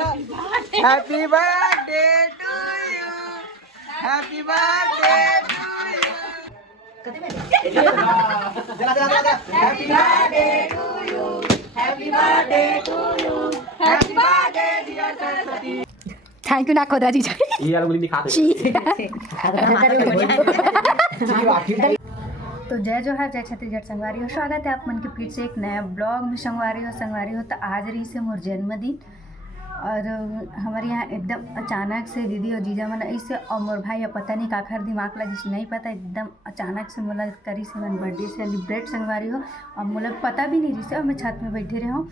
Happy birthday to you, happy birthday to you. जला जला जला happy birthday to you, happy birthday to you, happy birthday dear Saraswati. Thank you ना खोदा जी ये वाला मुझे दिखा दे। तो जय जोहार, जय छत्तीसगढ़ संगवारी हो। स्वागत है आप मन के फिर से एक नया ब्लॉग में। संगवारी हो तो आज रही से मोर जन्मदिन और हमारे यहाँ एकदम अचानक से दीदी और जीजा मन ऐसे और मोर भाई पता नहीं काखर दिमाग लगी नहीं पता, एकदम अचानक से मोला करी से मन बर्थडे सेलिब्रेट संगवारी हो और मोला पता भी नहीं रही से और मैं छत में बैठे रहे हूँ।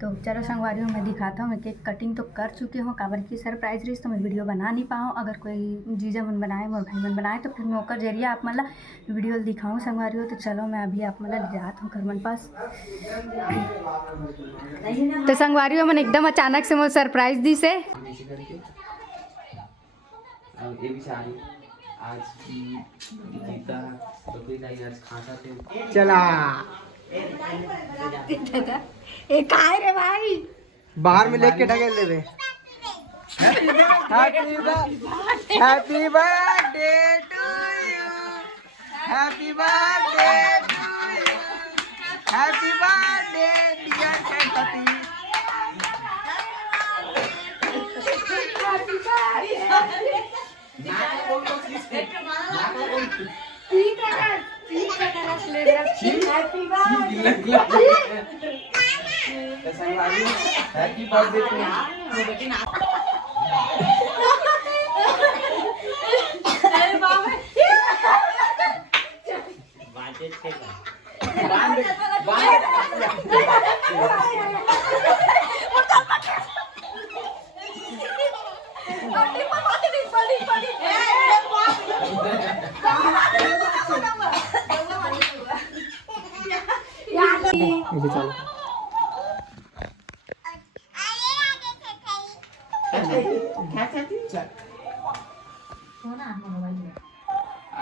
तो चलो संगवारी हो मैं दिखाता हूँ। मैं केक कटिंग तो कर चुके हूँ, काबर की सरप्राइज रही तो मैं वीडियो बना नहीं पाऊँ। अगर कोई जीजा मन बनाए मोर भाई मन बनाए तो फिर मैं ओकर जरिए आप मतलब वीडियो दिखाऊँ संगवारी हो। तो चलो मैं अभी आप मतलब जात हूँ घर मन पास। तो संगवारी हो मन एकदम अचानक से मोर सरप्राइज दी से ये भी सारी आज की गीता बकरी का आज खाना थे। चला ए काय रे भाई बाहर में लेके ढकेल दे। Happy birthday to you, happy birthday to you, happy birthday dear Saraswati. Happy birthday to you.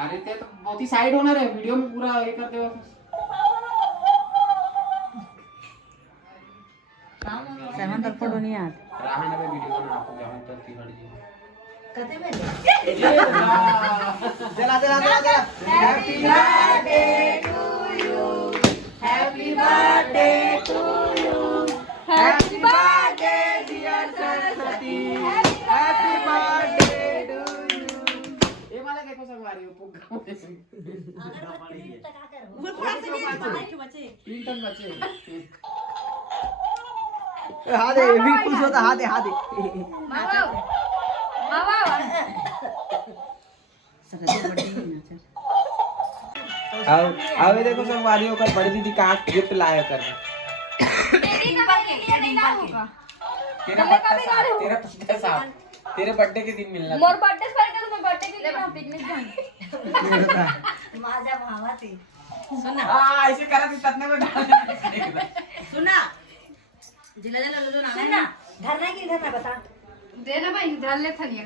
अरे ते तो बहुत ही साइड होना रे, वीडियो में पूरा ये कर देवा। सामान तक फोटो नहीं आत राहा ना वीडियो बना आपको जाऊं तक की हट जी कते में चला चला चला। Happy birthday to you, happy birthday to you, happy birthday dear Saraswati, happy birthday to you. ये वाला देखो संगवारी हो पुग्गा में से तीन टन बचे। हाँ दे भी खुश होता। हाँ दे अब देखो संगवारियों का बड़ी दीदी का गिफ्ट लाया कर तेरे बर्थडे के दिन मिलना। मोर बर्थडे पर तो मैं बर्थडे के लिए पिकनिक जाऊंगी। माझा भावाती सुना ऐसे करा थी ततने में डाल सुना जिला जिला लो ना सुना धरना की धरना बता देना भाई डाल ले थलिया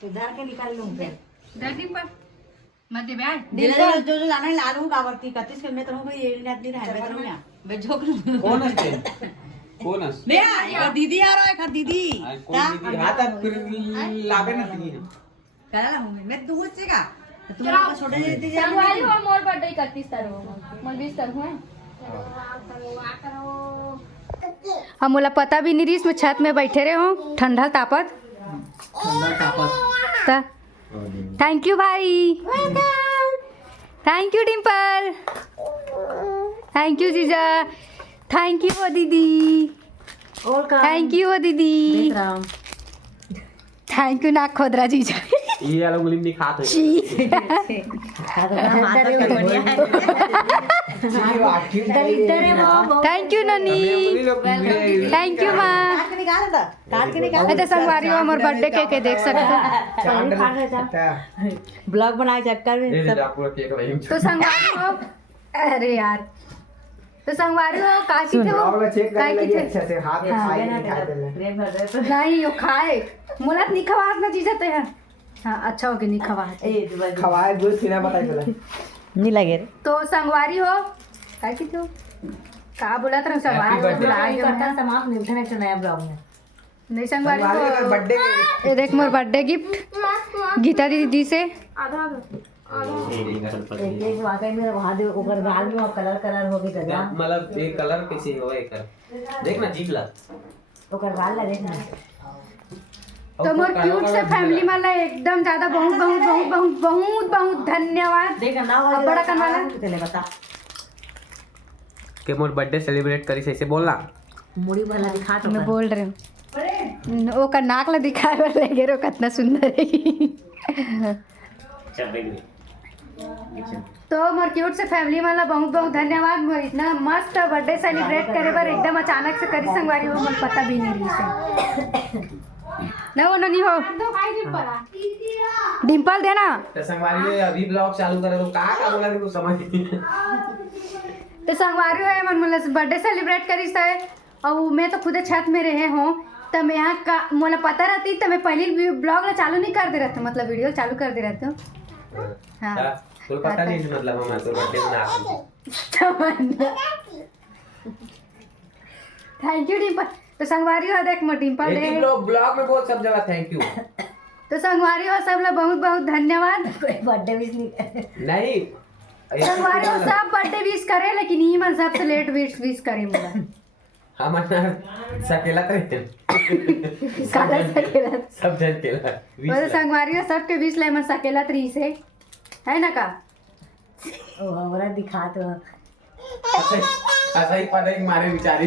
तो धर के निकाल लूं फिर डैडी पर मध्य ब्याह जिला जिला जो जाना ला लूं कावरती 31 के मैं तो भाई ये नहीं आती रहा मैं तो ना मैं झोक लूं। कौन है मेरा एक दीदी आ रहा है खा दीदी कौन दीदी हां तक फिर लावे ना दीदी करा ला हूं मैं तू बच्चेगा तुम्हारा छोटे दीदी संगवारी हो मोर बर्थडे 31 तारीख मोर 20 तारीख है। हम मोला पता भी नहीं रही इसमें छत में बैठे रहे हो ठंडा तापत। थैंक यू भाई, thank you Dimple, thank you जीजा, थैंक यू हो दीदी, थैंक यू हो दीदी, थैंक यू ना खोदरा जीजा। ये वाला गुलिम नहीं खाते। Thank you Nani, thank you माँ। अच्छा संगवारी हो मोर बर्थडे के देख सकते हो ब्लॉग बनाए चक्कर में तो संगवारी हो। अरे यार तो संगवारी हो काकी थे वो काकी थे अच्छे से हाथ में खाए नहीं वो खाए मुलात नहीं खवास ना चीज आते हैं। हाँ अच्छा हो कि नहीं खवाए दूध पीना पता चला नहीं लगे रे। तो संगवारी हो काकी थे का बोला था संगवारी हो बुलाए जो है समाप्त नहीं उठने से नया ब्लॉग में नहीं संगवारी संगवारी का को बर्थडे ये देख मोर बर्थडे गिफ्ट गीता दीदी से एक वाकई में वहां दे ओकर गाल में कलर कलर हो गई गजा मतलब ये कलर कैसे होए कर देखना जीभ ला ओकर गाल ला देखना तो मोर क्यूट से फैमिली वाला एकदम ज्यादा बहुत बहुत बहुत बहुत बहुत बहुत धन्यवाद देखना ना अब बड़ा करना है। चले बता के मोर बर्थडे सेलिब्रेट करी ऐसे बोलना मुड़ी वाला दिखा तो मैं बोल रही हूँ वो का नाक ला दिखाए वाला लगे रो कितना सुंदर है तो मोर क्यूट से फैमिली वाला बहुत बहुत धन्यवाद मोर इतना मस्त बर्थडे सेलिब्रेट करे बर एकदम अचानक से करी संगवारी हो मन पता भी नहीं रही से ना वो नहीं हो डिम्पल देना तो संगवारी ने अभी ब्लॉग चालू करे तो का बोला थे कुछ समझ नहीं तो संगवारी है मन मतलब बर्थडे सेलिब्रेट करी से और मैं तो खुद छत में रहे हूँ तो मैं यहाँ का मोला पता रहती तो मैं पहले ब्लॉग ला चालू नहीं कर दे रहती मतलब वीडियो चालू कर दे रहती हूँ हाँ तो पता नहीं मतलब हम तो बर्थडे मना थैंक यू डिम्पल तो संगवारी हो देख मोर डिम्पल दे ब्लॉग में बोल सब जगह थैंक यू तो संगवारी हो सब लोग बहुत बहुत धन्यवाद बर्थडे विश नहीं नहीं संगवारी हो सब बर्थडे विश करे लेकिन ये मन सबसे लेट विश करे मोला हम सकेला करे काला सकेला सब जन केला और संगवारी हो सबके विश ले मन सकेला तरी से है ना का ओ हमरा दिखा तो ऐसा ही पता है मारे बेचारी